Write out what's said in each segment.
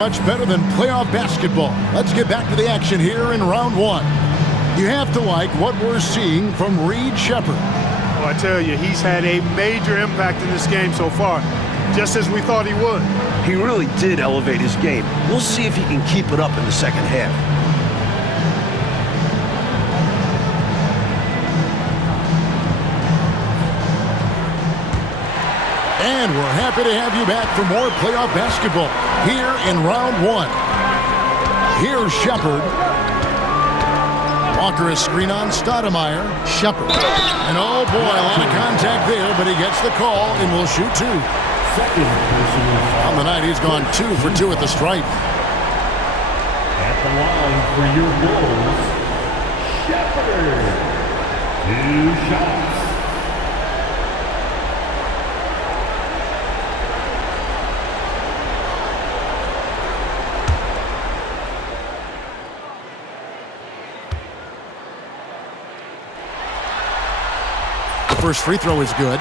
Much better than playoff basketball. Let's get back to the action here in round one. You have to like what we're seeing from Reed Sheppard. Well, I tell you, he's had a major impact in this game so far, just as we thought he would. He really did elevate his game. We'll see if he can keep it up in the second half. And we're happy to have you back for more playoff basketball here in round one. Here's Sheppard. Walker is screen on Stoudemire. Sheppard. And oh boy, a lot of contact there, but he gets the call and will shoot two. On the night, he's gone 2 for 2 at the stripe. At the line for your goals, Sheppard. 2 shots. First free throw is good.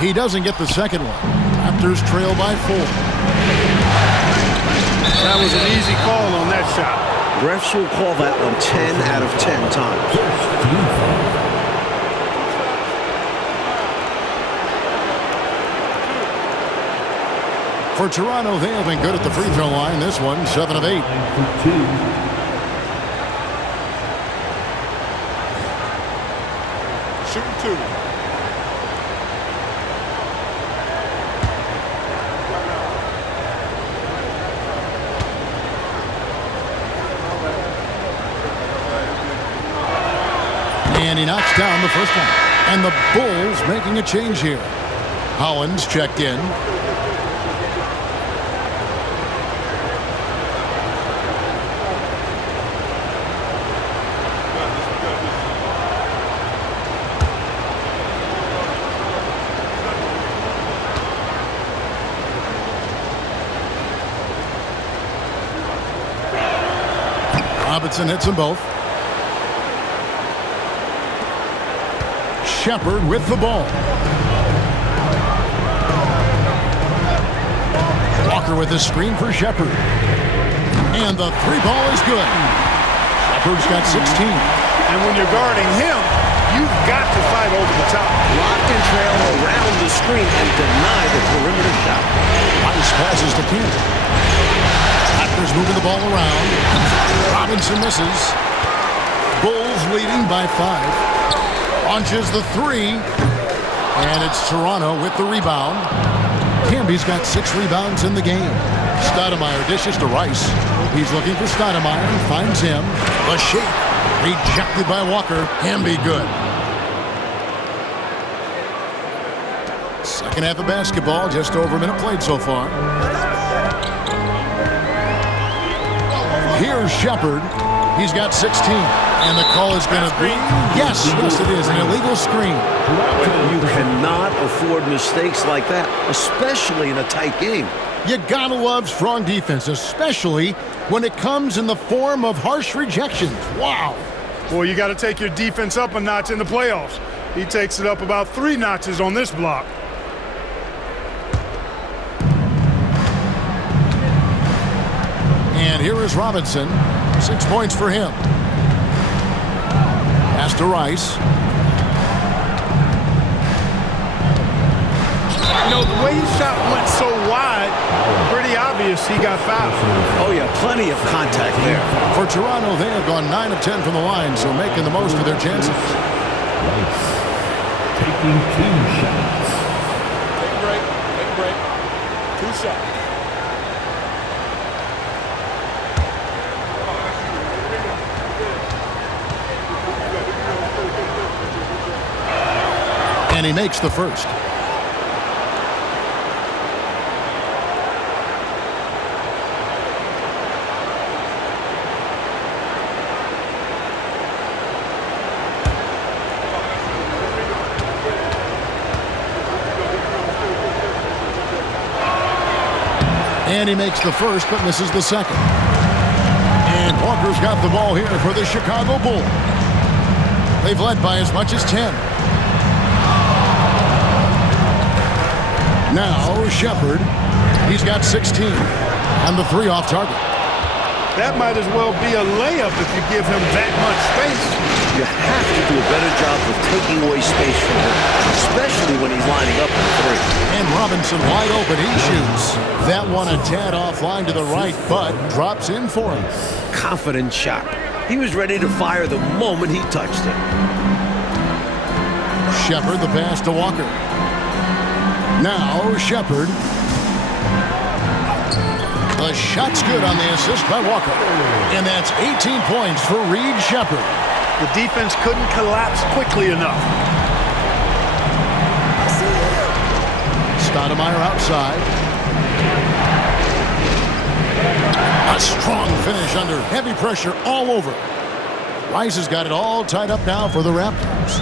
He doesn't get the second one. Raptors trail by 4. That was an easy call on that shot. Refs will call that one 10 out of 10 times. For Toronto, they have been good at the free throw line. This one, 7 of 8. Shooting 2. And he knocks down the first one. And the Bulls making a change here. Hollins checked in. Robinson hits them both. Sheppard with the ball. Walker with the screen for Sheppard. And the 3-ball is good. Sheppard's got 16. And when you're guarding him, you've got to fight over the top. Lock and trail around the screen and deny the perimeter shot. Nice passes to Kent. Raptors moving the ball around. Robinson misses. Bulls leading by 5. Launches the 3, and it's Toronto with the rebound. Camby's got 6 rebounds in the game. Stoudemire dishes to Rice. He's looking for Stoudemire and finds him. The shake rejected by Walker. Camby good. Second half of basketball, just over a minute played so far. Here's Sheppard. He's got 16. And the call is going to be, yes, it is, an illegal screen. You cannot afford mistakes like that, especially in a tight game. You gotta love strong defense, especially when it comes in the form of harsh rejections. Wow. Well, you got to take your defense up a notch in the playoffs. He takes it up about 3 notches on this block. And here is Robinson. 6 points for him. Pass to Rice. You know, the way his shot went so wide, pretty obvious he got fouled. Oh, yeah, plenty of contact there. For Toronto, they have gone 9 of 10 from the line, so making the most of their chances. Rice taking 2 shots. Take a break. 2 shots. And he makes the first. And he makes the first, but misses the second. And Walker's got the ball here for the Chicago Bulls. They've led by as much as 10. Now Shepard. He's got 16. And the 3 off target. That might as well be a layup if you give him that much space. You have to do a better job of taking away space from him, especially when he's lining up in 3. And Robinson wide open. He shoots. That one a tad offline to the right, but drops in for him. Confident shot. He was ready to fire the moment he touched it. Shepard, the pass to Walker. Now Shepard. The shot's good on the assist by Walker. And that's 18 points for Reed Shepard. The defense couldn't collapse quickly enough. Stoudemire outside. A strong finish under heavy pressure all over. Rice has got it all tied up now for the Raptors.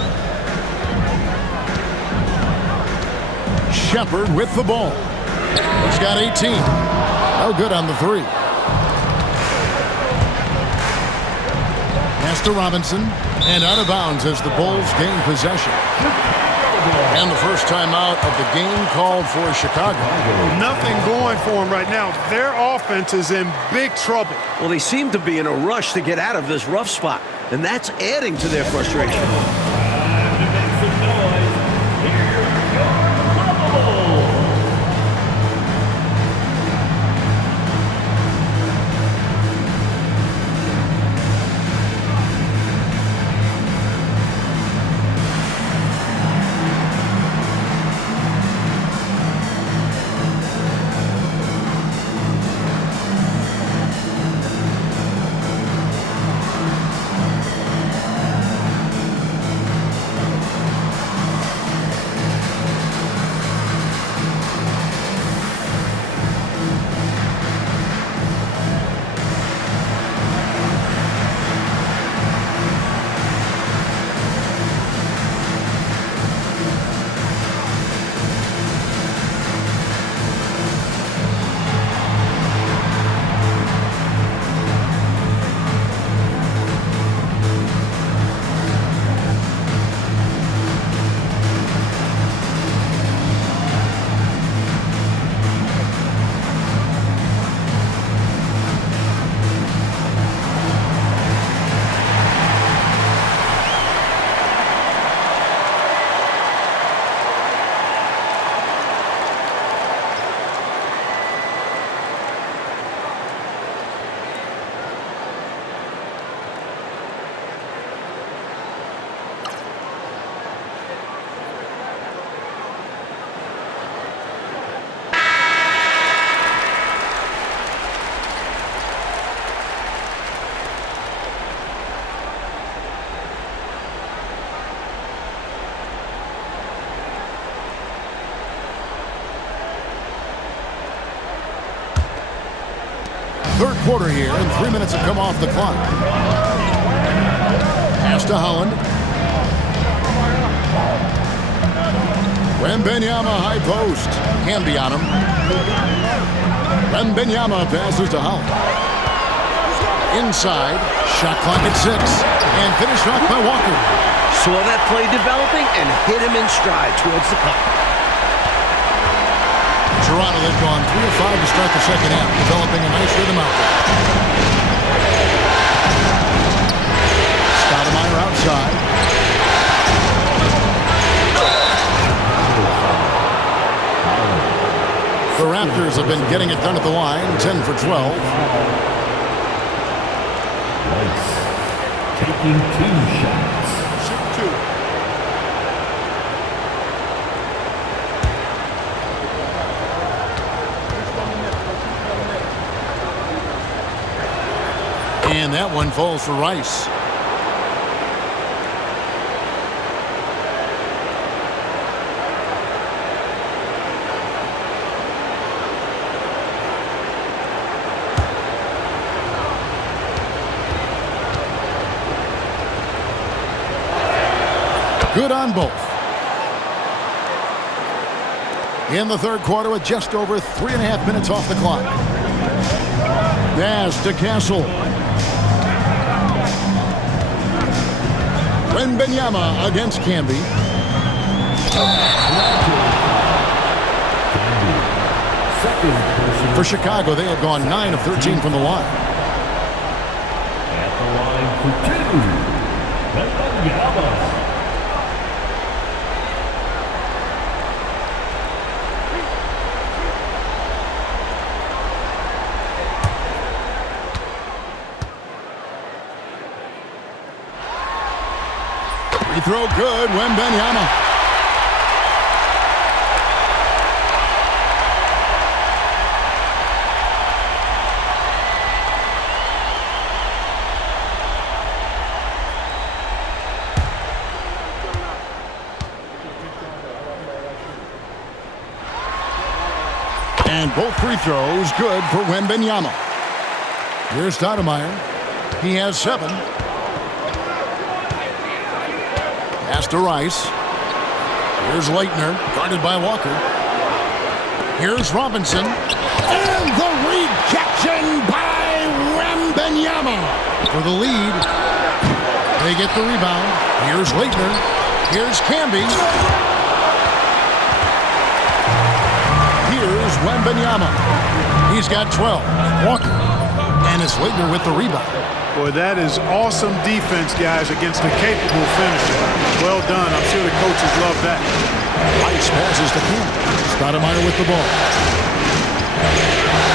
Shepard with the ball. He's got 18. No good on the 3. Pass to Robinson. And out of bounds as the Bulls gain possession. And the first timeout of the game called for Chicago. Nothing going for them right now. Their offense is in big trouble. Well, they seem to be in a rush to get out of this rough spot, and that's adding to their frustration. Third quarter here, and 3 minutes have come off the clock. Pass to Holland. Wembanyama high post. Can be on him. Wembanyama passes to Holland. Inside. Shot clock at 6. And finished off by Walker. Saw that play developing and hit him in stride towards the cup. Toronto has gone 3 of 5 to start the second half, developing a nice rhythm out there. Stoudemire outside. The Raptors have been getting it done at the line, 10 for 12. Taking 2 shots. Shoot 2. And that one falls for Rice. Good on both. in the third quarter with just over 3.5 minutes off the clock. Pass to Castle. Wembanyama against Camby. For Chicago, they have gone 9 of 13 from the line. At the line for 2, Wembanyama. Free throw good, Wembanyama. And both free throws good for Wembanyama. Here's Stoudemire. He has 7. Pass to Rice. Here's Leitner, guarded by Walker. Here's Robinson. And the rejection by Wembanyama for the lead. They get the rebound. Here's Leitner. Here's Camby. Here's Wembanyama. He's got 12. Walker. And it's Leitner with the rebound. Boy, that is awesome defense, guys, against a capable finisher. Well done. I'm sure the coaches love that. Rice passes to Camby. Stoudemire with the ball.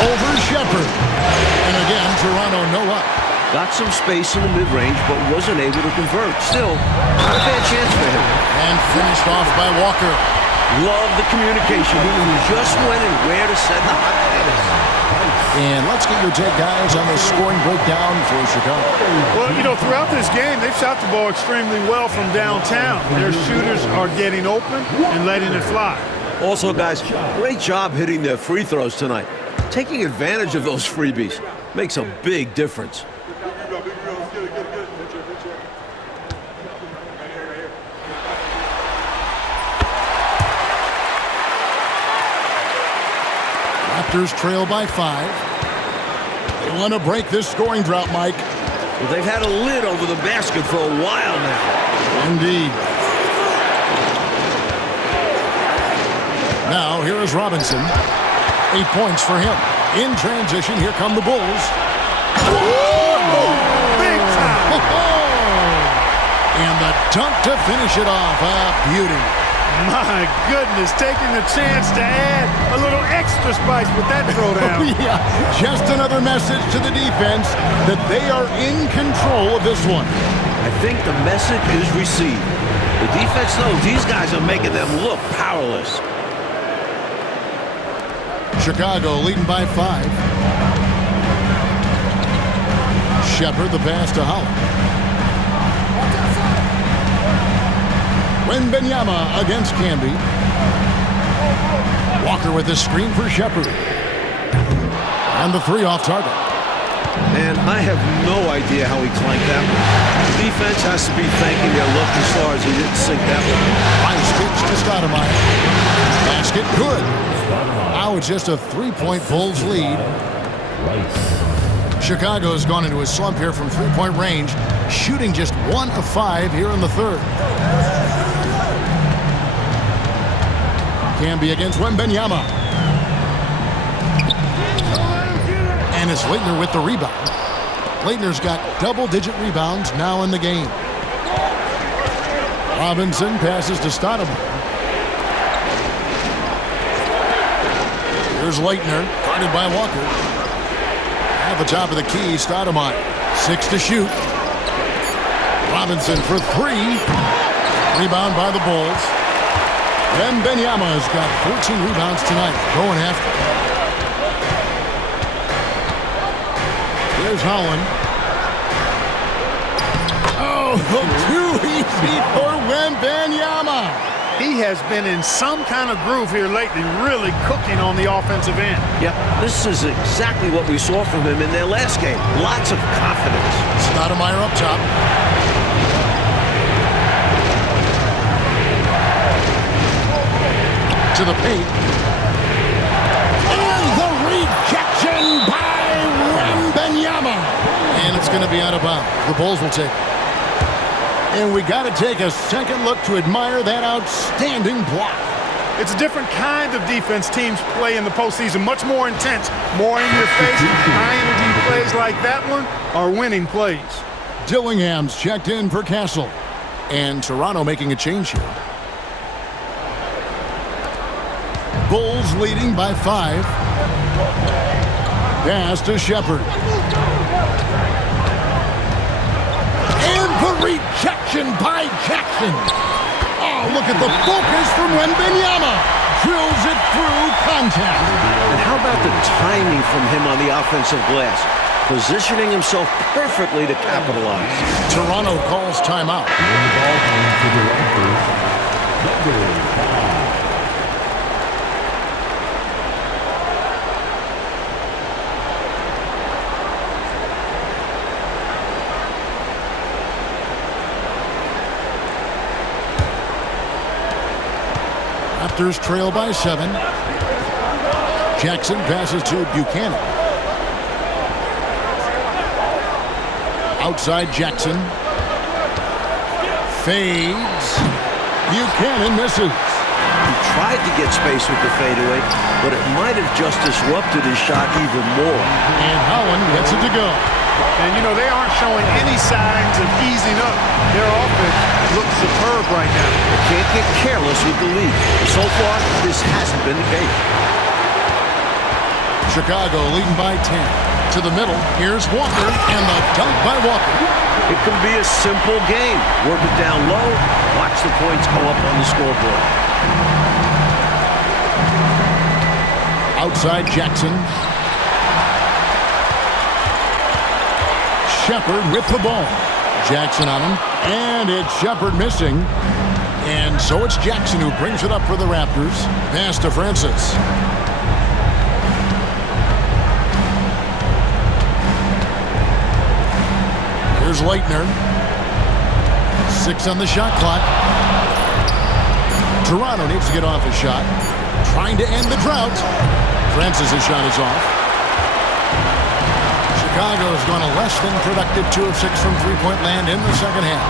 Over Shepherd. And again, Toronto no up. Got some space in the mid-range, but wasn't able to convert. Still, not a bad chance for him. And finished off by Walker. Love the communication. He knew just when and where to send the hot pass. And let's get your take, guys, on the scoring breakdown for Chicago. Well, you know, throughout this game, they've shot the ball extremely well from downtown. Their shooters are getting open and letting it fly. Also, guys, great job hitting their free throws tonight. Taking advantage of those freebies makes a big difference. Raptors trail by 5. They want to break this scoring drought, Mike. Well, they've had a lid over the basket for a while now. Indeed. Now, here is Robinson. 8 points for him. In transition, here come the Bulls. Big time! And the dunk to finish it off. A beauty. My goodness, taking the chance to add a little extra spice with that throwdown. Yeah, just another message to the defense that they are in control of this one. I think the message is received. The defense knows these guys are making them look powerless. Chicago leading by 5. Shepherd, the pass to Holland. Wembanyama against Camby. Walker with the screen for Shepherd. And the 3 off target. Man, I have no idea how he clanked that one. The defense has to be thanking their lucky stars he didn't sink that one. Nice pitch to Stoudemire. Basket good. Now it's just a 3-point Bulls lead. Chicago's gone into a slump here from 3-point range, shooting just 1 of 5 here in the third. Camby against Wembanyama. And it's Leitner with the rebound. Leitner's got double-digit rebounds now in the game. Robinson passes to Stoudemire. Here's Leitner, guarded by Walker. At the top of the key, Stoudemire. 6 to shoot. Robinson for 3. Rebound by the Bulls. Wembanyama's got 14 rebounds tonight, going after. Here's Holland. Oh, too easy for Wembanyama. He has been in some kind of groove here lately, really cooking on the offensive end. Yep, this is exactly what we saw from him in their last game. Lots of confidence. Stoudemire up top. To the paint. going to be out of bounds. The Bulls will take it. And we got to take a second look to admire that outstanding block. It's a different kind of defense teams play in the postseason. Much more intense, more in your face. High-energy plays like that one are winning plays. Dillingham's checked in for Castle. And Toronto making a change here. Bulls leading by 5. Pass to Shepard. And the rejection by Jackson. Oh, look at the focus from Wembanyama. Drills it through contact. And how about the timing from him on the offensive glass? Positioning himself perfectly to capitalize. Toronto calls timeout. And the ball comes to the Raptors. Number 5. Raptors trail by 7. Jackson passes to Buchanan. Outside Jackson. Fades. Buchanan misses. He tried to get space with the fadeaway, but it might have just disrupted his shot even more. And Holland gets it to go. And, you know, they aren't showing any signs of easing up. Their offense looks superb right now. They can't get careless with the lead. So far, this hasn't been the case. Chicago leading by 10. To the middle, here's Walker, and the dunk by Walker. It can be a simple game. Work it down low, watch the points go up on the scoreboard. Outside Jackson. Shepard with the ball. Jackson on him, and it's Shepard missing. And so it's Jackson who brings it up for the Raptors. Pass to Francis. Here's Leitner. 6 on the shot clock. Toronto needs to get off a shot. Trying to end the drought. Francis' shot is off. Chicago's gone a less than productive 2 of 6 from three-point land in the second half.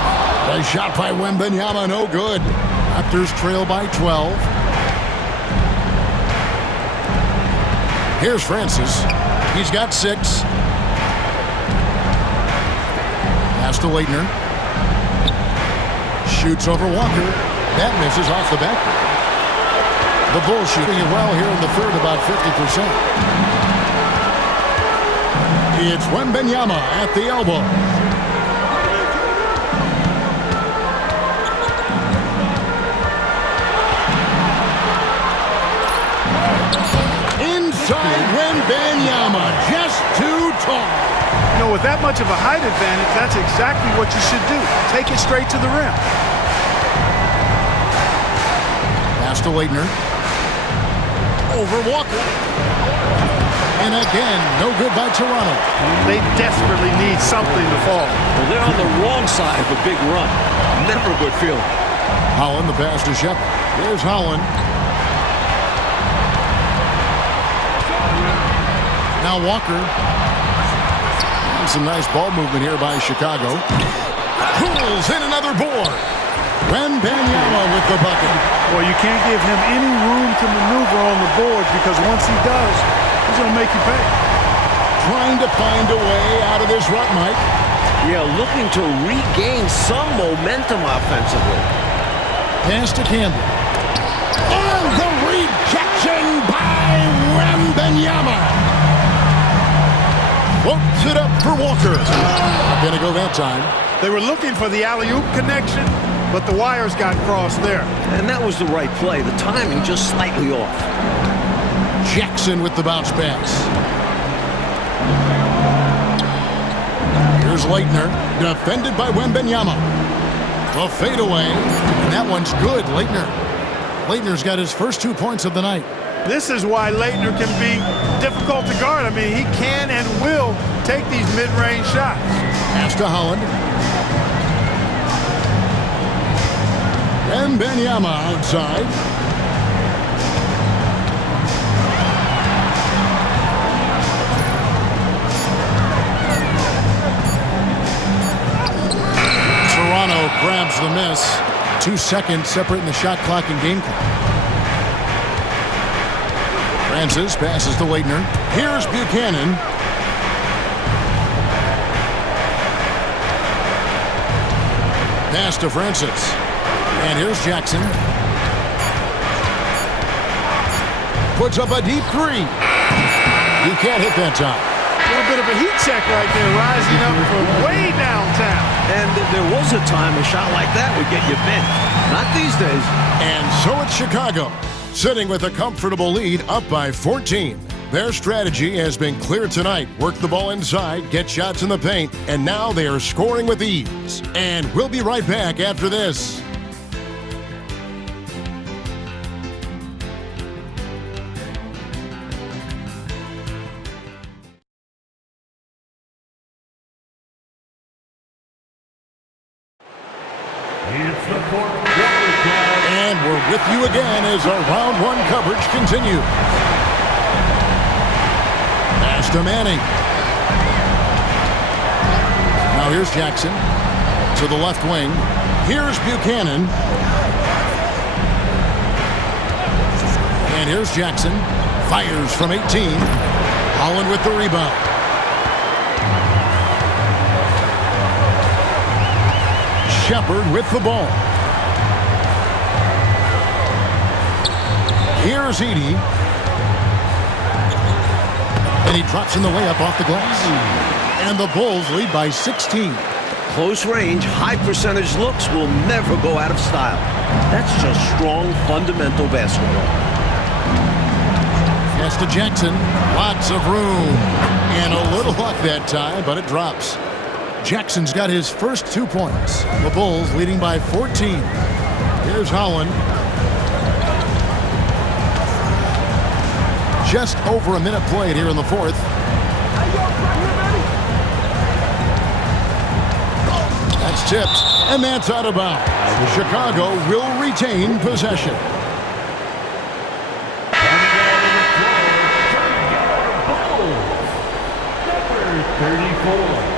A shot by Wembanyama, no good. Raptors trail by 12. Here's Francis. He's got 6. Pass to Leitner. Shoots over Walker. That misses off the back. The Bulls shooting it well here in the third, about 50%. It's Wembanyama at the elbow. Inside Wembanyama, just too tall. You know, with that much of a height advantage, that's exactly what you should do. Take it straight to the rim. Pass to Leitner. Over Walker. And again, no good by Toronto. They desperately need something to fall. Well, they're on the wrong side of a big run. Never a good feeling. Holland, the pass to Shepard. Here's Holland. Now Walker. And some nice ball movement here by Chicago. Pulls in another board. Wembanyama with the bucket. Well, you can't give him any room to maneuver on the board because once he does, he's going to make you pay. Trying to find a way out of this rut, Mike. Yeah, looking to regain some momentum offensively. Pass to Campbell. And the rejection by Wembanyama. Floats it up for Walker. Not going to go that time. They were looking for the alley-oop connection, but the wires got crossed there. And that was the right play. The timing just slightly off. Jackson with the bounce pass. Here's Leitner, defended by Wembanyama. A fadeaway, and that one's good. Leitner's got his first 2 points of the night. This is why Leitner can be difficult to guard. I mean, he can and will take these mid-range shots. Pass to Holland. Wembanyama outside. Toronto grabs the miss. 2 seconds separating the shot clock and game clock. Francis passes to Leitner. Here's Buchanan. Pass to Francis. And here's Jackson. Puts up a deep three. You can't hit that time. A little bit of a heat check right there, rising up from way downtown. And there was a time a shot like that would get you bent. Not these days. And so it's Chicago, sitting with a comfortable lead up by 14. Their strategy has been clear tonight. Work the ball inside, get shots in the paint, and now they are scoring with ease. And we'll be right back after this. It's the fourth quarter. And we're with you again as our round one coverage continues. Pass to Manning. Now here's Jackson to the left wing. Here's Buchanan. And here's Jackson. Fires from 18. Holland with the rebound. Shepard with the ball. Here's Edey. And he drops in the layup off the glass. And the Bulls lead by 16. Close range, high percentage looks will never go out of style. That's just strong, fundamental basketball. Pass to Jackson. Lots of room. And a little luck that time, but it drops. Jackson's got his first 2 points. The Bulls leading by 14. Here's Holland. Just over a minute played here in the fourth. That's tipped, and that's out of bounds. Chicago will retain possession. Number 34.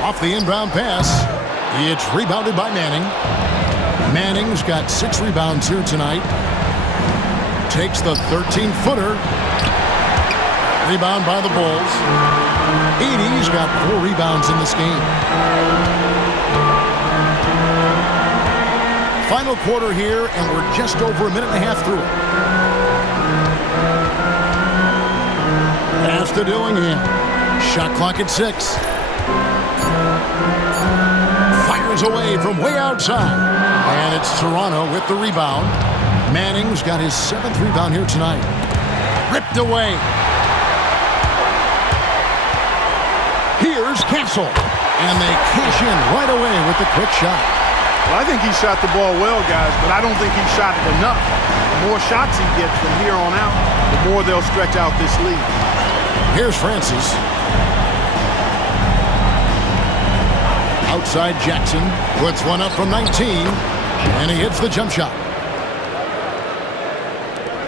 Off the inbound pass. It's rebounded by Manning. Manning's got 6 rebounds here tonight. Takes the 13-footer. Rebound by the Bulls. Edey's got 4 rebounds in this game. Final quarter here, and we're just over a minute and a half through it. Pass to Dillingham. Shot clock at 6. Fires away from way outside. And it's Toronto with the rebound. Manning's got his 7th rebound here tonight. Ripped away. Here's Castle. And they cash in right away with the quick shot. Well, I think he shot the ball well, guys, but I don't think he shot it enough. The more shots he gets from here on out, the more they'll stretch out this lead. Here's Francis. Outside Jackson puts one up from 19, and he hits the jump shot.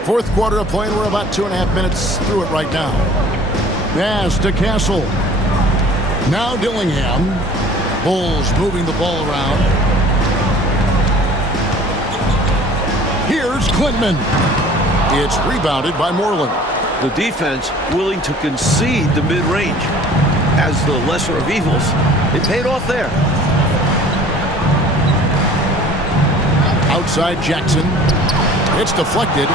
Fourth quarter of play, and we're about 2.5 minutes through it right now. Pass to Castle. Now Dillingham. Bulls moving the ball around. Here's Clinton. It's rebounded by Moreland. The defense willing to concede the mid-range. As the lesser of evils, it paid off there. Outside Jackson. It's deflected.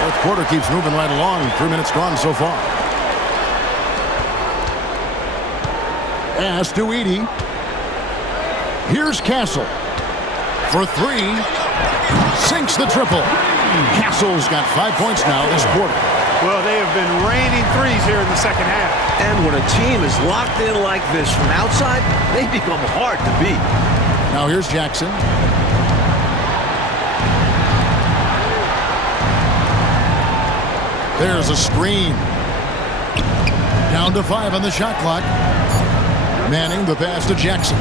Fourth quarter keeps moving right along. 3 minutes gone so far. Pass to Edey. Here's Castle. For 3. Sinks the triple. Castle's got 5 points now this quarter. Well, they have been raining threes here in the second half. And when a team is locked in like this from outside, they become hard to beat. Now here's Jackson. There's a screen. Down to 5 on the shot clock. Manning the pass to Jackson.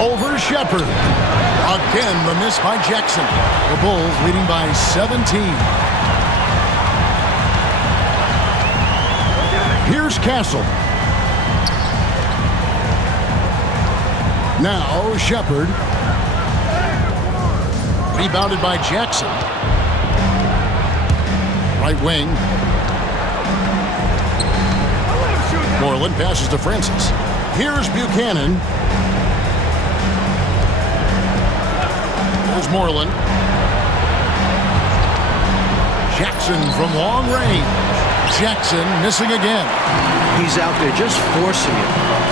over Shepard. Again, the miss by Jackson. The Bulls leading by 17. Here's Castle. Now Shepard. Rebounded by Jackson. Right wing. Moreland passes to Francis. Here's Buchanan. Here's Moreland. Jackson from long range. Jackson missing again. He's out there just forcing it.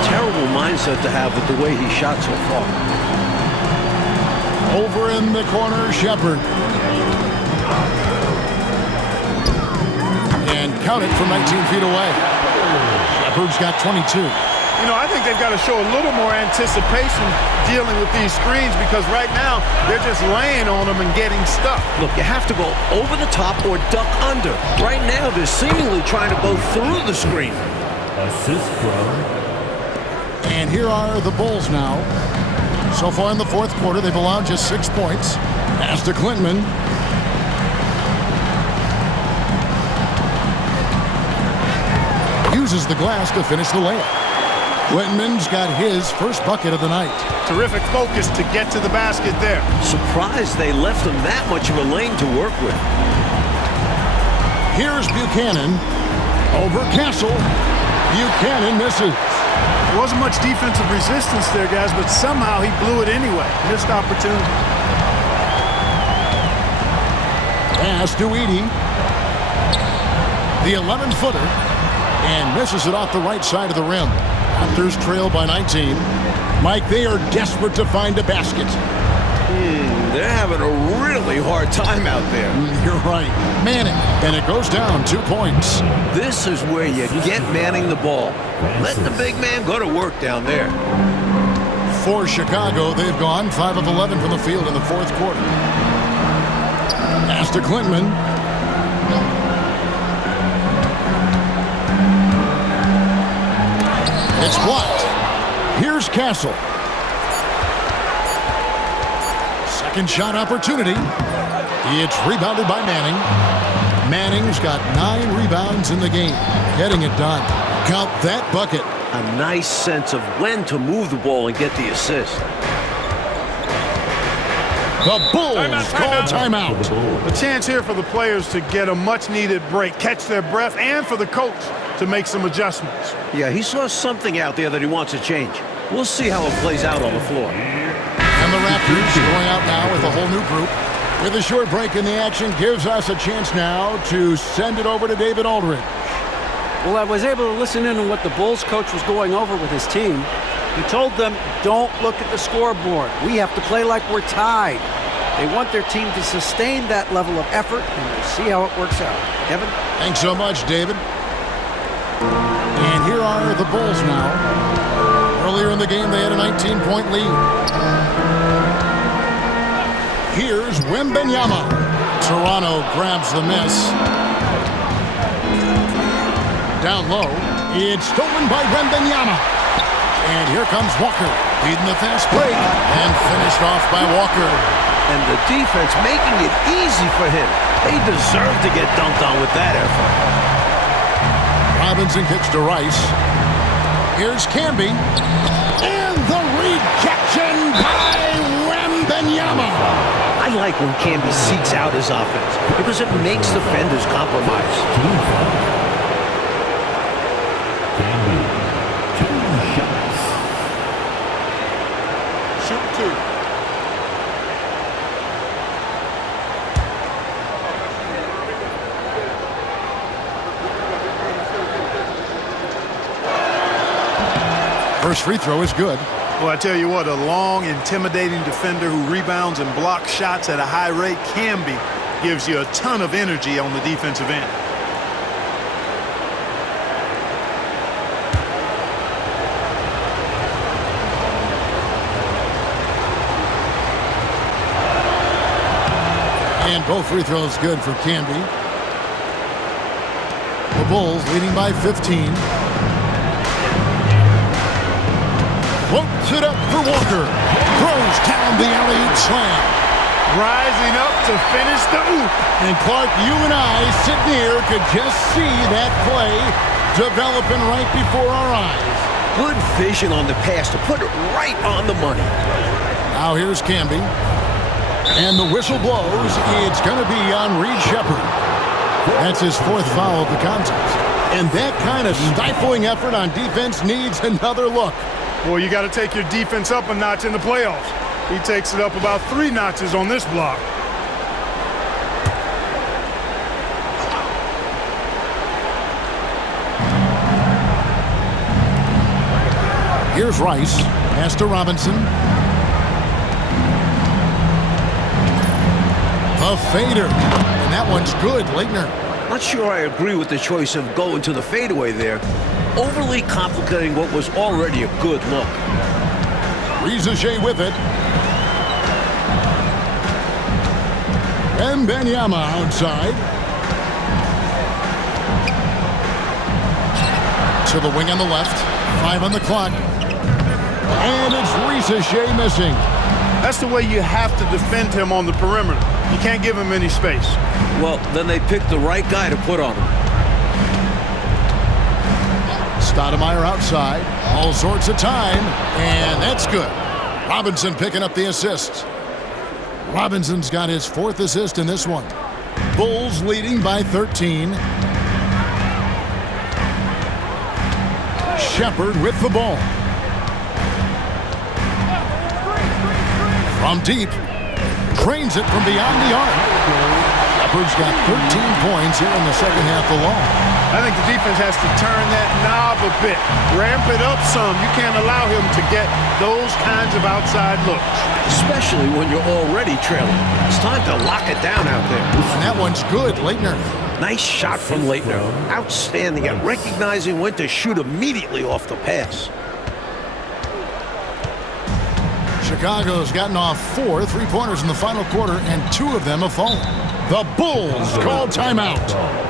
Terrible mindset to have with the way he shot so far. Over in the corner, Shepard. And count it from 19 feet away. Shepard's got 22. You know, I think they've got to show a little more anticipation dealing with these screens because right now they're just laying on them and getting stuck. Look, you have to go over the top or duck under. Right now, they're seemingly trying to go through the screen. Assist from. And here are the Bulls now. So far in the fourth quarter, they've allowed just 6 points. Pass to Clintman. Uses the glass to finish the layup. Clintman's got his first bucket of the night. Terrific focus to get to the basket there. Surprised they left him that much of a lane to work with. Here's Buchanan. Over Castle. Buchanan misses. There wasn't much defensive resistance there, guys, but somehow he blew it anyway. Missed opportunity. Pass to Edey. The 11-footer. And misses it off the right side of the rim. Raptors trail by 19. Mike, they are desperate to find a basket. They're having a really hard time out there. You're right. Manning. And it goes down 2 points. This is where you get Manning the ball. Let the big man go to work down there. For Chicago, they've gone 5 of 11 from the field in the fourth quarter. Pass to Clintman. It's blocked. Here's Castle. Second shot opportunity. It's rebounded by Manning. Manning's got 9 rebounds in the game. Getting it done. Count that bucket. A nice sense of when to move the ball and get the assist. The Bulls call timeout. A chance here for the players to get a much-needed break, catch their breath, and for the coach to make some adjustments. Yeah, he saw something out there that he wants to change. We'll see how it plays out on the floor. And the Raptors going out now with a whole new group. With a short break in the action, gives us a chance now to send it over to David Aldridge. Well, I was able to listen in on what the Bulls coach was going over with his team. He told them, don't look at the scoreboard. We have to play like we're tied. They want their team to sustain that level of effort, and we'll see how it works out. Kevin? Thanks so much, David. And here are the Bulls now. Earlier in the game, they had a 19-point lead. Here's Wembanyama. Toronto grabs the miss. Down low. It's stolen by Wembanyama. And here comes Walker, leading the fast break, and finished off by Walker. And the defense making it easy for him. They deserve to get dunked on with that effort. Robinson kicks to Rice. Here's Camby. And the rejection by Wembanyama. I like when Camby seeks out his offense because it makes defenders compromise. Camby, 2 shots. Shoot 2. First free throw is good. Well, I tell you what, a long, intimidating defender who rebounds and blocks shots at a high rate, Camby, gives you a ton of energy on the defensive end. And both free throws good for Camby. The Bulls leading by 15. Floats it up for Walker. Throws down the alley-oop slam. Rising up to finish the oop. And Clark, you and I sitting here could just see that play developing right before our eyes. Good vision on the pass to put it right on the money. Now here's Camby. And the whistle blows. It's going to be on Reed Sheppard. That's his 4th foul of the contest. And that kind of stifling effort on defense needs another look. Well, you got to take your defense up a notch in the playoffs. He takes it up about 3 notches on this block. Here's Rice. Pass to Robinson. A fader. And that one's good. Leitner. Not sure I agree with the choice of going to the fadeaway there. Overly complicating what was already a good look. Rizachet with it. And Benyama outside. To the wing on the left. 5 on the clock. And it's Rizachet missing. That's the way you have to defend him on the perimeter. You can't give him any space. Well, then they picked the right guy to put on him. Stoudemire outside. All sorts of time. And that's good. Robinson picking up the assist. Robinson's got his 4th assist in this one. Bulls leading by 13. Sheppard with the ball. From deep. Trains it from beyond the arc. Sheppard's got 13 points here in the second half alone. I think the defense has to turn that knob a bit. Ramp it up some. You can't allow him to get those kinds of outside looks. Especially when you're already trailing. It's time to lock it down out there. And that one's good. Leitner. Nice shot from Leitner. Outstanding at recognizing when to shoot immediately off the pass. Chicago's gotten off 4 3-pointers in the final quarter, and 2 of them have fallen. The Bulls call timeout.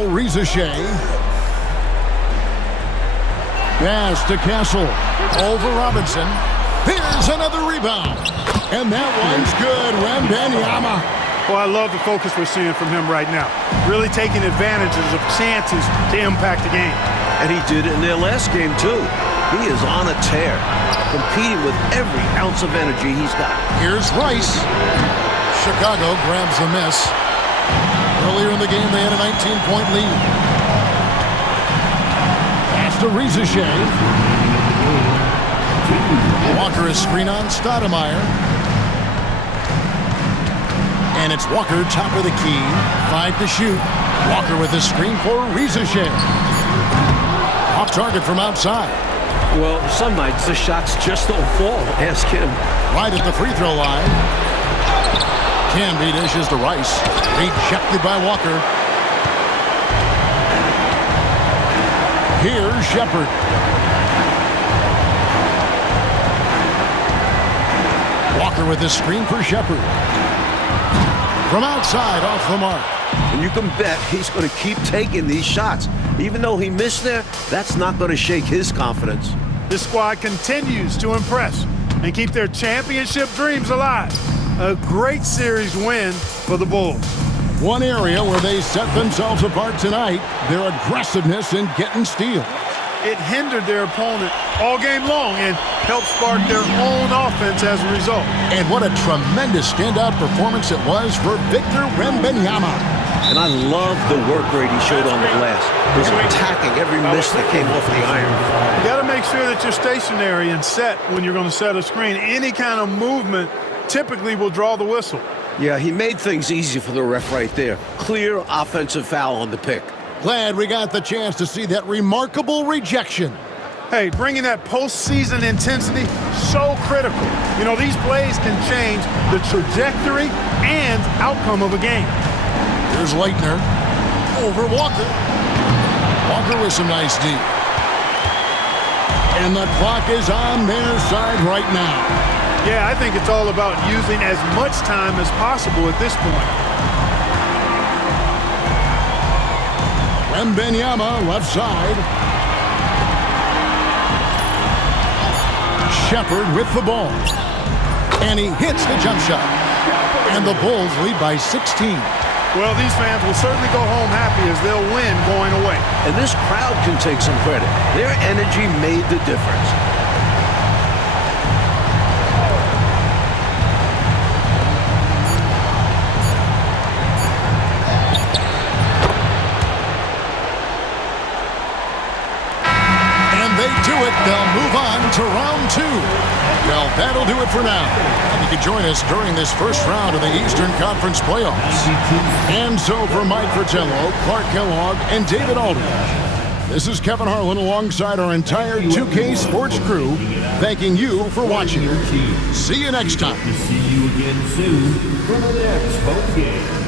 Rizachet. Pass to Castle. Over Robinson. Here's another rebound. And that one's good. Wembanyama. Well, I love the focus we're seeing from him right now. Really taking advantages of chances to impact the game. And he did it in their last game, too. He is on a tear, competing with every ounce of energy he's got. Here's Rice. Chicago grabs the miss. Earlier in the game, they had a 19-point lead. Pass to Ricochet. Walker is screen on Stoudemire. And it's Walker, top of the key. 5 to shoot. Walker with the screen for Ricochet. Off target from outside. Well, some nights the shots just don't fall. Ask him. Right at the free throw line. Canby dishes to Rice. Rejected by Walker. Here's Shepard. Walker with the screen for Shepard. From outside, off the mark. And you can bet he's going to keep taking these shots. Even though he missed there, that's not going to shake his confidence. This squad continues to impress and keep their championship dreams alive. A great series win for the Bulls. One area where they set themselves apart tonight, their aggressiveness in getting steals. It hindered their opponent all game long and helped spark their own offense as a result. And what a tremendous standout performance it was for Victor Wembanyama. And I love the work rate he showed on the glass. He's attacking every miss that came off the iron. You got to make sure that you're stationary and set when you're going to set a screen. Any kind of movement typically will draw the whistle. Yeah, he made things easy for the ref right there. Clear offensive foul on the pick. Glad we got the chance to see that remarkable rejection. Hey, bringing that postseason intensity, so critical. You know, these plays can change the trajectory and outcome of a game. Here's Leitner over Walker. Walker with some nice D. And the clock is on their side right now. Yeah, I think it's all about using as much time as possible at this point. Wembanyama left side. Shepard with the ball. And he hits the jump shot. And the Bulls lead by 16. Well, these fans will certainly go home happy as they'll win going away. And this crowd can take some credit. Their energy made the difference. They'll move on to round 2. Well, that'll do it for now. And you can join us during this first round of the Eastern Conference playoffs. And so for Mike Fratello, Clark Kellogg, and David Aldridge, this is Kevin Harlan alongside our entire 2K Sports crew, thanking you for watching. See you next time. To see you again soon for the next home game.